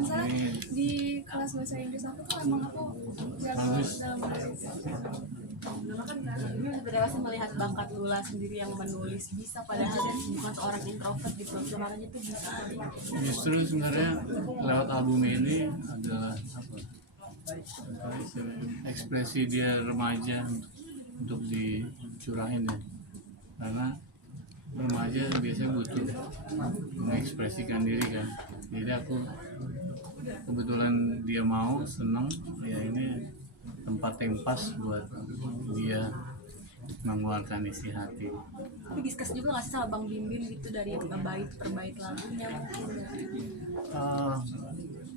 misalnya di kelas bahasa Inggris aku tuh emang aku jago dalam bahasa Ini berasa melihat bakat Lula sendiri yang menulis bisa padahal dia bukan seorang introvert gitu, suaranya tuh bisa. Justru sebenarnya lewat album ini adalah ekspresi dia remaja untuk dicurahin ya, karena remaja biasanya butuh mengekspresikan diri kan. Jadi aku kebetulan dia mau senang ya, ini tempat yang pas buat dia mengeluarkan isi hati. Tapi diskus juga nggak sih sama Bang Bim Bim gitu dari bait per bait lagunya mungkin.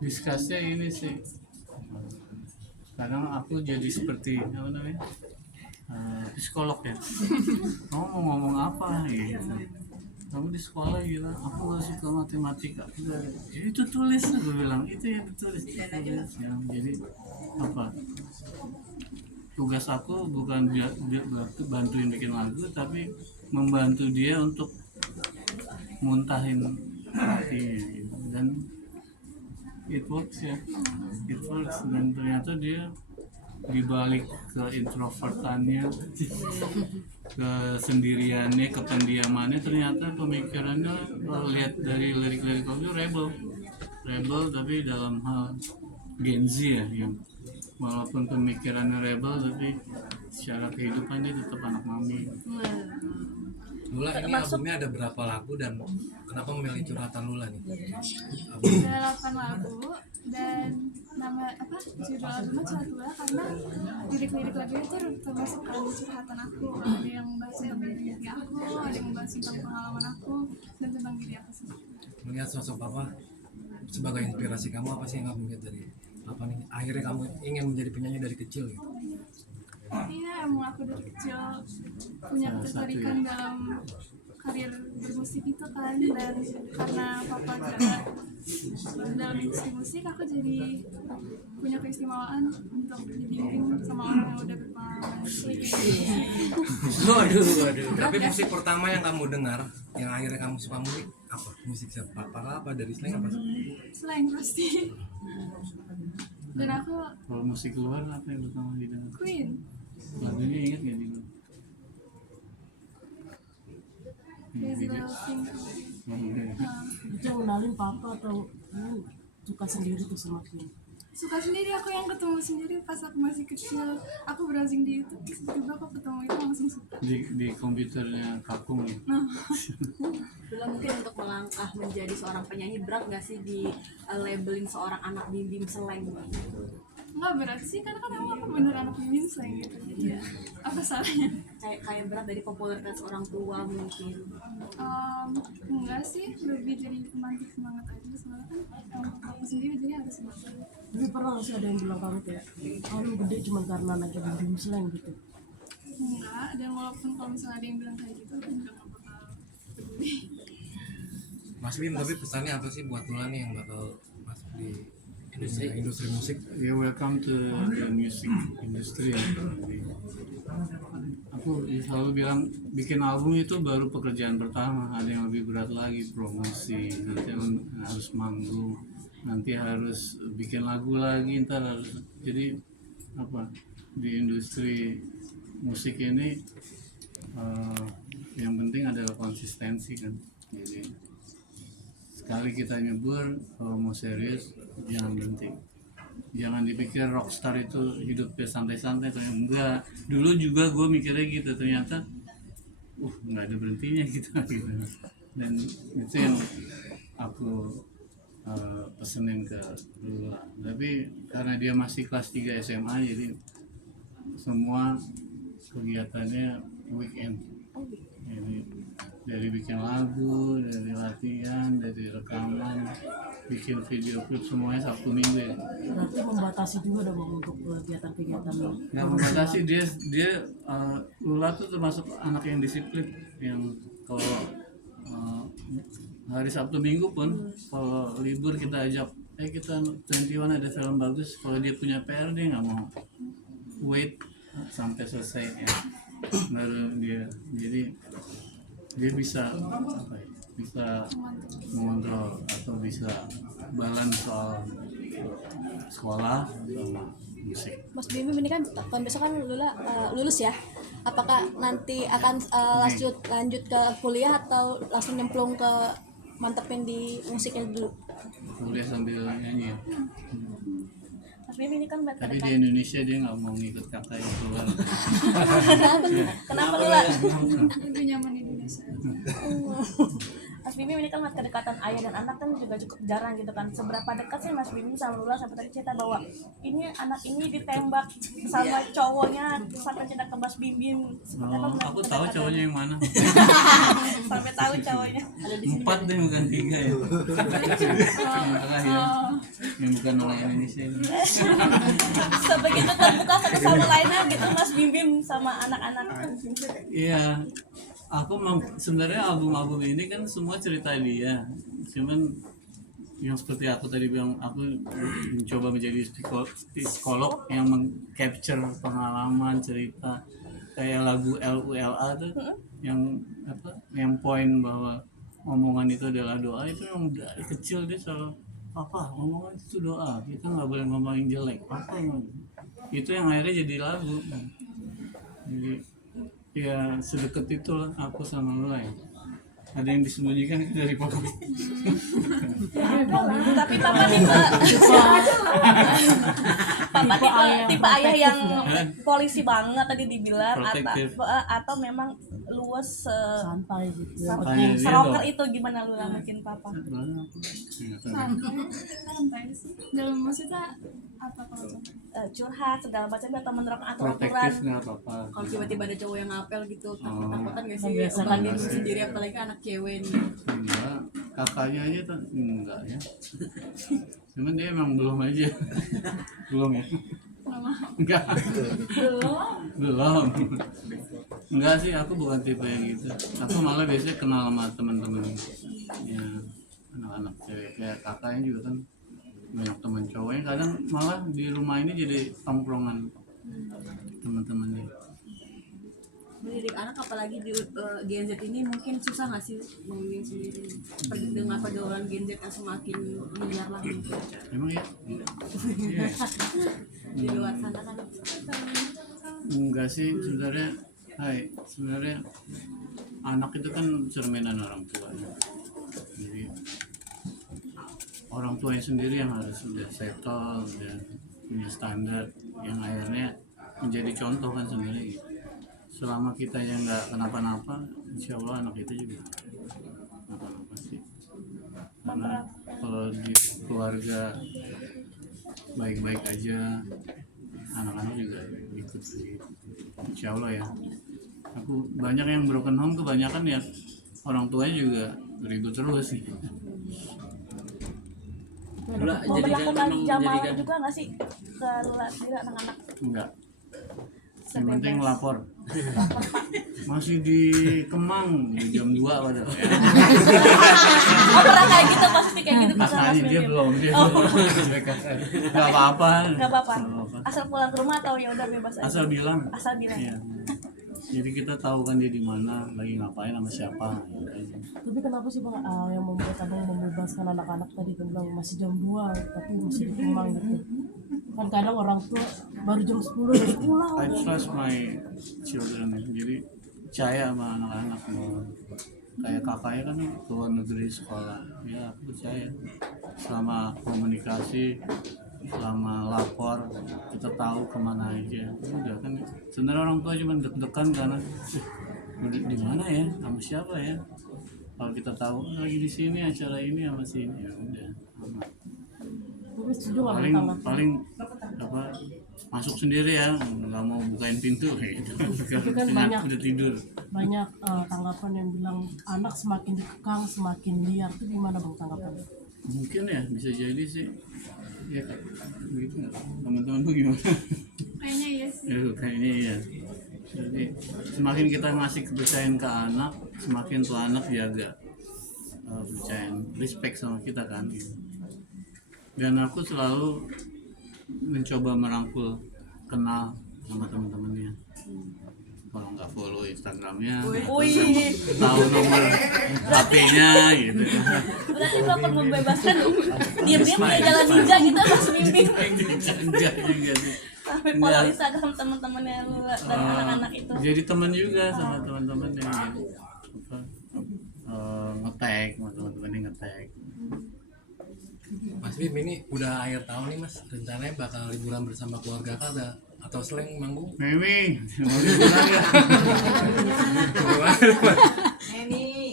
Diskusnya ini sih, kadang aku jadi seperti apa namanya, psikolog ya. Kamu mau ngomong apa gitu, kamu di sekolah gitu, aku gak suka matematika. Ya, itu tulis, aku bilang itu ya tulis ya. Jadi apa, tugas aku bukan bantuin bikin lagu, tapi membantu dia untuk muntahin hati gitu. Dan it works ya, it works. Dan ternyata dia dibalik ke introvertannya, kesendiriannya, kependiamannya, ternyata pemikirannya lihat dari lirik-lirik itu rebel tapi dalam hal Gen Z ya, yang walaupun pemikirannya rebel tapi secara kehidupan dia tetap anak mami. Lula, ini albumnya ada berapa lagu dan kenapa memilih Curhatan Lula nih? Ada 8 lagu dan nama apa judul albumnya Curhat Lula karena lirik-lirik lagunya itu termasuk curhatan aku. Ada yang membahas tentang diri aku, ada yang membahas tentang pengalaman aku dan tentang diri aku sendiri. Melihat sosok Papa sebagai inspirasi kamu, apa sih yang kamu lihat dari apa nih? Akhirnya kamu ingin menjadi penyanyi dari kecil gitu? Iya, emang aku dari kecil punya ketertarikan dalam karir bermusik itu kan, dan karena papa juga dalam industri musik, aku jadi punya keistimewaan untuk dibimbing sama orang yang udah berpengalaman musik. Waduh. Tapi musik pertama yang kamu dengar, yang akhirnya kamu suka musik apa? Musik siapa? Apa dari slang apa? Selain pasti. Dan aku Kalau musik luar apa yang pertama didengar? Queen. Lagunya inget gak di lu? There's a little thing. Itu kenalin papa atau lu suka sendiri tuh sama Queen? Suka sendiri, aku yang ketemu sendiri pas aku masih kecil. Aku browsing di YouTube, tiba-tiba aku ketemu itu langsung suka. Di komputernya Kakung ya. Belum mungkin untuk melangkah menjadi seorang penyanyi berat nggak sih di labelin seorang anak Bim Bim Slang? Nggak berat sih, karena kan aku bener anak bimbing slang gitu. Jadi ya, apa salahnya? Kayak berat dari popularitas orang tua mungkin. Enggak sih, lebih jadi pemantik semangat aja. Soalnya kan aku sendiri jadi harus semangat. Tapi pernah nggak sih ada yang bilang kamu kayak, oh lu gede cuma karena anaknya Bim Bim Slang gitu? Enggak, dan walaupun kalau misalnya ada yang bilang kayak gitu, aku juga nggak bakal peduli. Mas Bim, tapi pesannya apa sih buat Lula nih yang bakal masuk di industri musik? Ya, welcome to the music industry ya. Aku selalu bilang bikin album itu baru pekerjaan pertama, ada yang lebih berat lagi, promosi, nanti harus manggung, nanti harus bikin lagu lagi, ntar harus, jadi apa, di industri musik ini yang penting adalah konsistensi kan. Jadi sekali kita nyebur, kalau mau serius jangan berhenti. Jangan dipikir rockstar itu hidupnya santai-santai, ternyata enggak. Dulu juga gue mikirnya gitu, ternyata nggak ada berhentinya gitu. Dan itu yang aku pesenin ke Lula. Tapi karena dia masih kelas 3 SMA, jadi semua kegiatannya weekend. Jadi dari bikin lagu, dari latihan, dari rekaman, bikin video klip, semuanya Sabtu Minggu ya. Berarti membatasi juga dong Bang, untuk kegiatan-kegiatan Nggak membatasi, dia Lula tuh termasuk anak yang disiplin, yang kalau hari Sabtu Minggu pun kalau libur kita ajak, kita 21 ada film bagus, kalau dia punya PR dia nggak mau wait sampai selesai ya, baru dia, jadi dia bisa apa ya, bisa mengontrol atau bisa balance soal sekolah sama musik. Mas Bim ini kan tahun besok kan lulus ya. Apakah nanti akan lanjut ke kuliah atau langsung nyemplung ke mantepin di musiknya dulu? Kuliah sambil nyanyi ya. Mas Bim ini kan Tapi di Indonesia dia nggak mau ngikut kakak yang keluar. kenapa Lula? Lebih nyaman di Indonesia. Mas Bim ini kan kedekatan ayah dan anak kan juga cukup jarang gitu kan. Seberapa dekat sih Mas Bim sama Lula sampai tadi cerita bahwa ini anak ini ditembak sama cowoknya sampai cerita ke Mas Bim. Seperti apa Mas Aku tahu kedekatan? cowoknya yang mana. Sampai tahu cowoknya. 4 deh bukan 3 ya. Yang terakhir yang bukan orang Indonesia ini. Sebegitu terbuka satu sama lainnya gitu Mas Bim sama anak-anak. Iya, aku sebenarnya album-album ini kan semua cerita dia. Cuman yang seperti aku tadi bilang, aku mencoba menjadi psikolog yang meng-capture pengalaman cerita kayak lagu LULA tuh, yang apa, yang poin bahwa omongan itu adalah doa, itu yang dari kecil dia selalu apa omongan itu doa, kita nggak boleh ngomongin jelek apa yang itu yang akhirnya jadi lagu. Jadi ya sedekat itu lah aku sama Lula ya. Ada yang disembunyikan dari papa. Tapi papa tipe ayah yang polisi banget tadi dibilang Protektif. atau memang luas santai gitu. Tanya dia seroker dong. itu gimana lu lah mungkin papa? Santai sih. Dalam maksudnya apa kalau contoh? Curhat segala macam atau menerapkan aturan-aturan. Protektif nggak apa-apa. Kalau tiba-tiba ada cowok yang ngapel gitu, takut-takutan gak sih? Biasa kan Apalagi gitu. sendiri, apalagi anak cewek nih. Enggak, kakaknya aja tuh enggak ya. Cuman dia emang belum aja. Belum ya? Enggak. Belum. Enggak sih, aku bukan tipe yang gitu. Aku malah biasanya kenal sama teman-teman ya, anak-anak cewek kayak kakaknya juga kan banyak teman cowoknya, kadang malah di rumah ini jadi tongkrongan teman-temannya. Mendidik anak apalagi di Gen Z ini mungkin susah nggak sih ngomongin sendiri dengan pergaulan Gen Z yang semakin liar lah gitu. Emang ya? Iya. Di luar sana kan Enggak sih sebenarnya. Sebenarnya anak itu kan cerminan orang tua. Jadi orang tuanya sendiri yang harus sudah settle dan punya standar yang akhirnya menjadi contoh kan sebenarnya. Selama kita yang nggak kenapa-napa, insya Allah anak itu juga kenapa-napa sih. Karena kalau di keluarga baik-baik aja, anak-anak juga ikut sih. Insya Allah ya. Aku banyak yang broken home, kebanyakan ya orang tuanya juga ribut terus sih. Mau berlakukan jamal juga nggak sih ke Lula sendiri anak-anak? Enggak. Yang penting lapor. Masih di Kemang jam 2 padahal. Oh pernah kayak gitu pasti kayak gitu bisa Kakaknya dia belum. Enggak apa-apa. Nggak apa-apa. Asal pulang ke rumah atau ya udah bebas aja. Asal bilang. Asal bilang. Iya. Jadi kita tahu kan dia di mana, lagi ngapain sama siapa. Gitu aja. Tapi kenapa sih Bang yang membuat abang membebaskan anak-anak tadi kan bilang masih jam 2 tapi masih di rumah gitu. Kan kadang orang tua baru jam 10 udah pulang. I trust my children. Jadi percaya sama anak-anak. Kayak kakaknya kan ke luar negeri sekolah. Ya aku percaya. Selama komunikasi, selama lapor, kita tahu kemana aja. Udah kan. Sebenarnya orang tua cuma deg-degan karena di mana ya, sama siapa ya. Kalau kita tahu lagi di sini acara ini sama sini, ya udah aman. Tapi setuju nggak Bang tanggapan? paling apa masuk sendiri ya, nggak mau bukain pintu gitu. kan banyak. Udah tidur. Banyak tanggapan yang bilang anak semakin dikekang semakin liar, itu gimana Bang tanggapannya? Mungkin ya bisa jadi sih ya gitu nggak, teman-teman tuh gimana? Kayaknya iya sih. Kayaknya iya. Jadi semakin kita ngasih kepercayaan ke anak, semakin tuh anak jaga kepercayaan, respect sama kita kan. Dan aku selalu mencoba merangkul, kenal sama teman-temannya. kalau nggak follow Instagramnya, Wih, tahu nomor HP-nya gitu. berarti bapak membebaskan diam-diam kayak jalan ninja gitu Mas Bimbing. Enggak juga sih. Sampai follow Instagram teman-temannya lu dan anak-anak itu. Jadi teman juga sama teman-teman yang apa, nge-tag, sama teman-teman yang nge-tag. Mas Bim, ini udah akhir tahun nih Mas, rencananya bakal liburan bersama keluarga kah ada atau seleng manggung? Mimi, mau liburan nggak?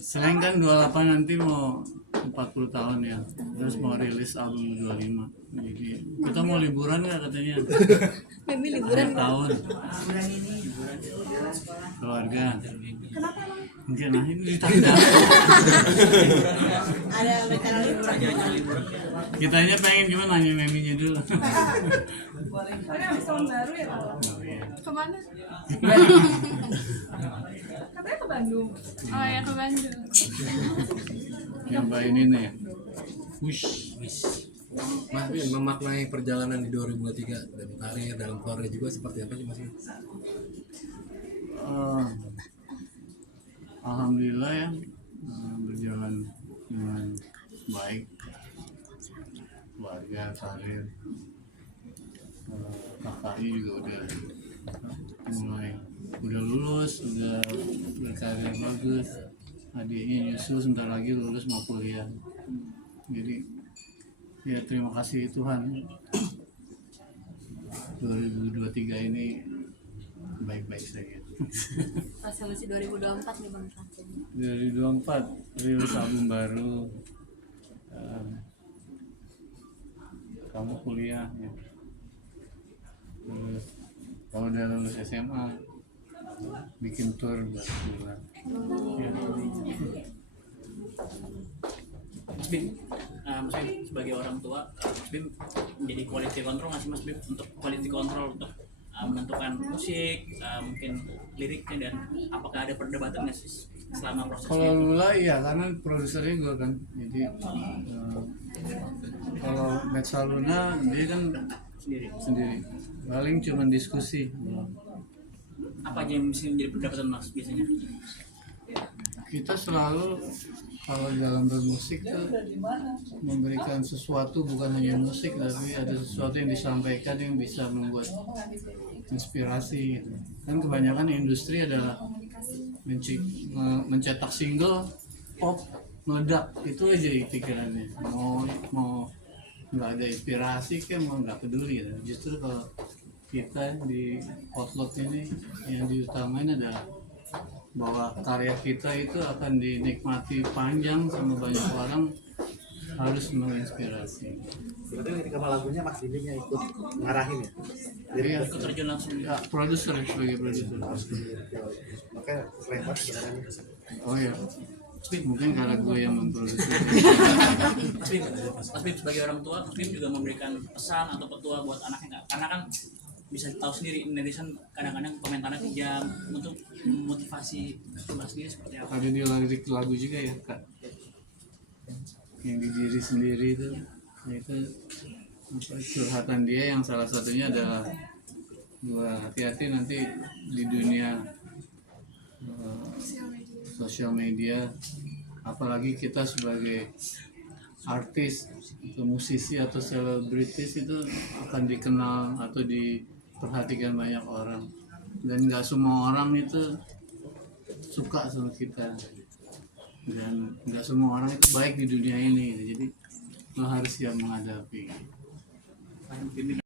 Selain kan 28 nanti mau 40 tahun ya, terus mau rilis album 25. Jadi kita mau liburan nggak katanya? Mimi liburan. Akhir tahun. Keluarga. Enggak, nah ini ditanya. Ada rencana liburan. Kitanya pengen gimana, nanya Meminya dulu. Soalnya habis tahun baru ya Pak. Oh, iya. Kemana? Katanya ke Bandung. Oh ya ke Bandung. Nyobain ini ya. Wush. Mas Bim, memaknai perjalanan di 2023 dalam karir, dalam keluarga juga seperti apa sih Mas Bim? Alhamdulillah ya, berjalan dengan baik. Keluarga, karir, KKI juga udah lulus, udah berkarir bagus. Adiknya nyusul sebentar lagi lulus mau kuliah. Jadi ya terima kasih Tuhan, 2023 ini baik-baik saja. Resolusi 2024 nih Bang. 2024 rilis album baru, kamu kuliah ya. Terus kalau udah lulus SMA bikin tour buat bulan ya. Mas Bim, Mas Bim sebagai orang tua, Mas Bim menjadi quality control nggak sih Mas Bim untuk quality control untuk menentukan musik, mungkin liriknya, dan apakah ada perdebatan nggak sih selama prosesnya? Kalau Lula iya, karena produsernya gue kan, jadi kalau Metsa Luna dia kan sendiri paling cuma diskusi. Apa aja yang bisa menjadi perdebatan Mas biasanya? Kita selalu kalau dalam bermusik tuh memberikan sesuatu, bukan hanya musik tapi ada sesuatu yang disampaikan yang bisa membuat inspirasi gitu. Kan kebanyakan industri adalah mencetak single pop meledak, itu aja pikirannya, mau nggak ada inspirasi kan, mau nggak peduli gitu. Justru kalau kita di Potlot ini yang diutamain adalah bahwa karya kita itu akan dinikmati panjang sama banyak orang, harus menginspirasi. Berarti ketika lagunya Mas Bimbing yang ikut ngarahin ya? Iya, Ikut terjun langsung. ya, produser sebagai produser. Makanya keren banget sebenarnya. Oh ya, mungkin karena gue yang memproduksi. Mas Bim sebagai orang tua, Mas Bim juga memberikan pesan atau petua buat anaknya nggak? Karena kan bisa tahu sendiri netizen kadang-kadang komentarnya kejam, untuk memotivasi Mas sendiri seperti apa? Ada di lirik lagu juga ya Kak, yang di diri sendiri itu apa, curhatan dia yang salah satunya adalah gua hati-hati nanti di dunia sosial media, apalagi kita sebagai artis atau musisi atau selebritis itu akan dikenal atau diperhatikan banyak orang, dan nggak semua orang itu suka sama kita, dan nggak semua orang itu baik di dunia ini, jadi lo harus siap menghadapi.